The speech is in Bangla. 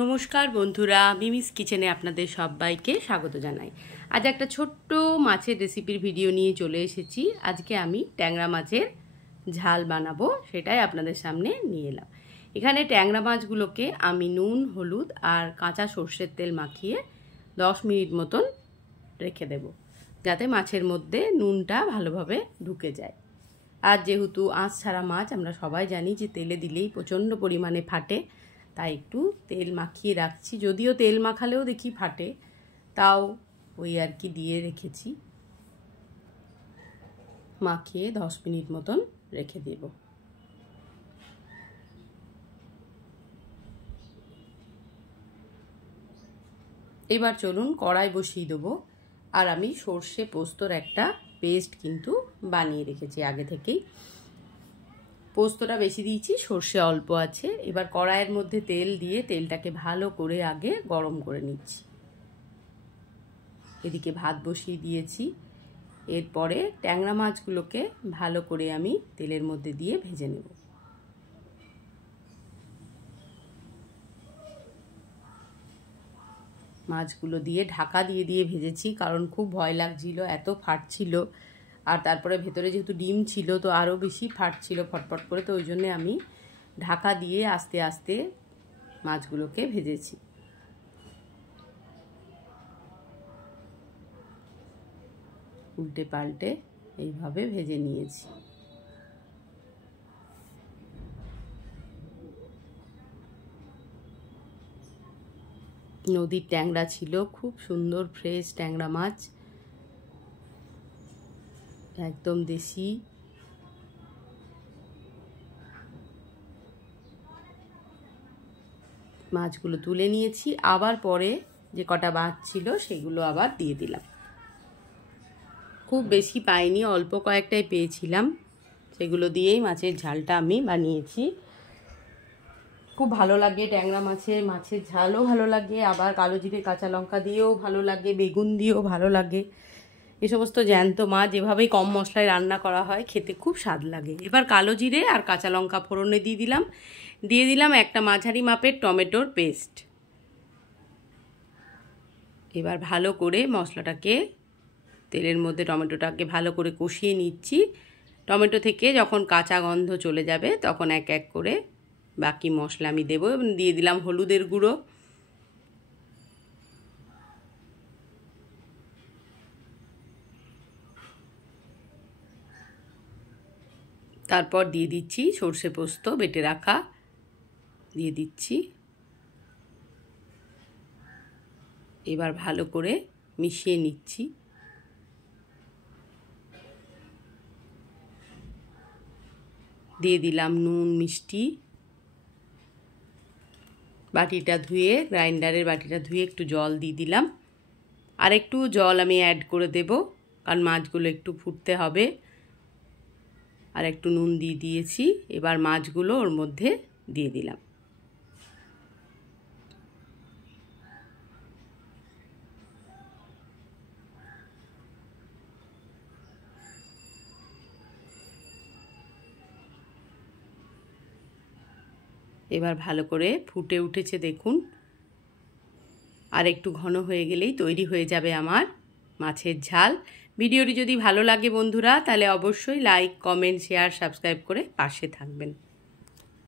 নমস্কার বন্ধুরা, মিমিস কিচেনে আপনাদের সবাইকে স্বাগত জানাই। আজ একটা ছোট্ট মাছের রেসিপির ভিডিও নিয়ে চলে এসেছি। আজকে আমি ট্যাংরা মাছের ঝাল বানাবো, সেটাই আপনাদের সামনে নিয়ে এলাম। এখানে ট্যাংরা মাছগুলোকে আমি নুন, হলুদ আর কাঁচা সর্ষের তেল মাখিয়ে 10 মিনিট মতন রেখে দেব, যাতে মাছের মধ্যে নুনটা ভালোভাবে ঢুকে যায়। আর যেহেতু আঁশ ছাড়া মাছ, আমরা সবাই জানি যে তেলে দিলেই প্রচণ্ড পরিমাণে ফাটে, তাই একটু তেল মাখিয়ে রাখছি। যদিও তেল মাখালেও দেখি ফাটে, তাও ওই আর কি দিয়ে রেখেছি। মাখিয়ে 10 মিনিট মতন রেখে দেব। এবার চলুন কড়াই বসিয়ে দেবো। আর আমি সর্ষে পোস্তর একটা পেস্ট কিন্তু বানিয়ে রেখেছি আগে থেকেই। পোস্তটা বেশি দিয়েছি, সর্ষে অল্প আছে। এবার কড়াইয়ের মধ্যে তেল দিয়ে তেলটাকে ভালো করে আগে গরম করে নিচ্ছি। এদিকে ভাত বসিয়ে দিয়েছি। এরপরে ট্যাংরা মাছগুলোকে ভালো করে আমি তেলের মধ্যে দিয়ে ভেজে নেব। মাছগুলো দিয়ে ঢাকা দিয়ে দিয়ে ভেজেছি, কারণ খুব ভয় লাগছিল, এত ফাটছিল। আর তারপরে ভেতরে যেহেতু ডিম ছিল, তো আরও বেশি ফাটছিল ফটফট করে, তো ওই জন্যে আমি ঢাকা দিয়ে আস্তে আস্তে মাছগুলোকে ভেজেছি। উল্টে পাল্টে এইভাবে ভেজে নিয়েছি। নদীর ট্যাংরা ছিল, খুব সুন্দর ফ্রেশ ট্যাংরা মাছ, একদম দেশি। মাছগুলো তুলে নিয়েছি, আবার পরে যে কটা মাছ ছিল সেগুলো আবার দিয়ে দিলাম। খুব বেশি পাইনি, অল্প কয়েকটাই পেয়েছিলাম, সেগুলো দিয়েই মাছের ঝালটা আমি বানিয়েছি। খুব ভালো লাগে ট্যাংরা মাছের ঝালও ভালো লাগে, আবার কালো জিরে কাঁচা লঙ্কা দিয়েও ভালো লাগে, বেগুন দিয়েও ভালো লাগে। এই সমস্ত জ্যান্ত মাছ যেভাবেই কম মশলায় রান্না করা হয়, খেতে খুব স্বাদ লাগে। এবার কালো জিরে আর কাঁচা লঙ্কা ফোড়নে দিয়ে দিলাম একটা মাঝারি মাপের টমেটোর পেস্ট। এবার ভালো করে মশলাটাকে তেলের মধ্যে টমেটোটাকে ভালো করে কষিয়ে নিচ্ছি। টমেটো থেকে যখন কাঁচা গন্ধ চলে যাবে, তখন এক এক করে বাকি মশলা আমি দেবো। এবং দিয়ে দিলাম হলুদের গুঁড়ো, তারপর দিয়ে দিচ্ছি সর্ষে পোস্ত বেটে রাখা, দিয়ে দিচ্ছি। এবার ভালো করে মিশিয়ে নিচ্ছি। দিয়ে দিলাম নুন, মিষ্টি। গ্রাইন্ডারের বাটিটা ধুয়ে একটু জল দিয়ে দিলাম। আর একটু জল আমি অ্যাড করে দেব, কারণ মাছগুলো একটু ফুটতে হবে। আর একটু নুন দিয়ে দিয়েছি। এবার মাছগুলো ওর মধ্যে দিয়ে দিলাম। এবার ভালো করে ফুটে উঠেছে দেখুন। আর একটু ঘন হয়ে গেলেই তৈরি হয়ে যাবে আমার মাছের ঝাল। ভিডিওটি যদি ভালো লাগে বন্ধুরা, তাহলে অবশ্যই লাইক, কমেন্ট, শেয়ার, সাবস্ক্রাইব করে পাশে থাকবেন।